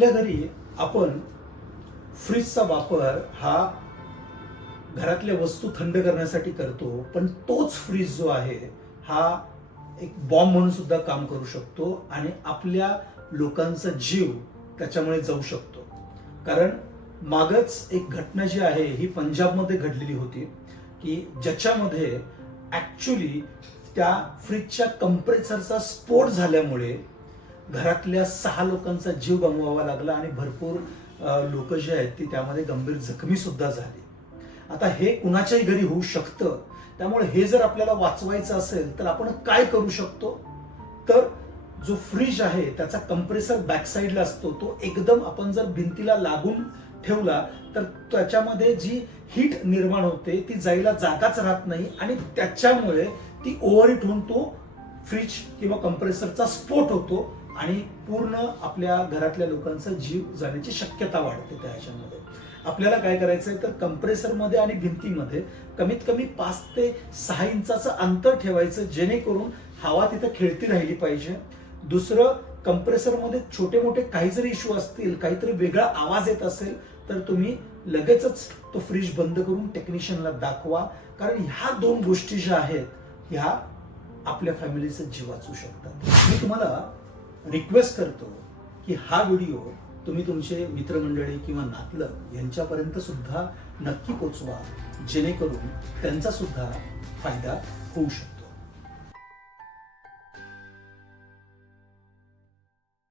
आपल्या घरी आपण फ्रीजचा वापर हा घरातल्या वस्तू थंड करण्यासाठी करतो पण तोच फ्रीज जो आहे हा एक बॉम्ब म्हणून सुद्धा काम करू शकतो आणि आपल्या लोकांचा जीव त्याच्यामुळे जाऊ शकतो. कारण मागच एक घटना जी आहे ही पंजाबमध्ये घडलेली होती की ज्याच्यामध्ये ॲक्च्युली त्या फ्रीजच्या कंप्रेसरचा स्फोट झाल्यामुळे घरातल्या सहा लोकांचा जीव गमवावा लागला आणि भरपूर लोक जे आहेत ती त्यामध्ये गंभीर जखमी सुद्धा झाली. आता हे कुणाच्याही घरी होऊ शकतं त्यामुळे हे जर आपल्याला वाचवायचं असेल तर आपण काय करू शकतो? तर जो फ्रीज आहे त्याचा कंप्रेसर बॅक साईडला असतो तो एकदम आपण जर भिंतीला लागून ठेवला तर त्याच्यामध्ये जी हीट निर्माण होते ती जायला जागाच राहत नाही आणि त्याच्यामुळे ती ओव्हरहीट होऊन तो फ्रीज किंवा कंप्रेसरचा स्फोट होतो. आणि पूर्ण आपल्या घरातल्या लोकांचा जीव जाण्याची शक्यता वाढते त्या ह्याच्यामध्ये. आपल्याला काय करायचंय तर कंप्रेसरमध्ये आणि भिंतीमध्ये कमीत कमी पाच ते सहा इंचाचं अंतर ठेवायचं जेणेकरून हवा तिथं खेळती राहिली पाहिजे. दुसरं कंप्रेसरमध्ये छोटे मोठे काही जरी इश्यू असतील काहीतरी वेगळा आवाज येत असेल तर तुम्ही लगेचच तो फ्रीज बंद करून टेक्निशियनला दाखवा. कारण ह्या दोन गोष्टी ज्या आहेत ह्या आपल्या फॅमिलीचं जीव वाचू शकतात. मी तुम्हाला रिक्वेस्ट करतो की हा व्हिडिओ तुम्ही तुमचे मित्रमंडळी किंवा नातलग यांच्यापर्यंत सुद्धा नक्की पोचवा जेणेकरून त्यांचा सुद्धा फायदा होऊ शकतो.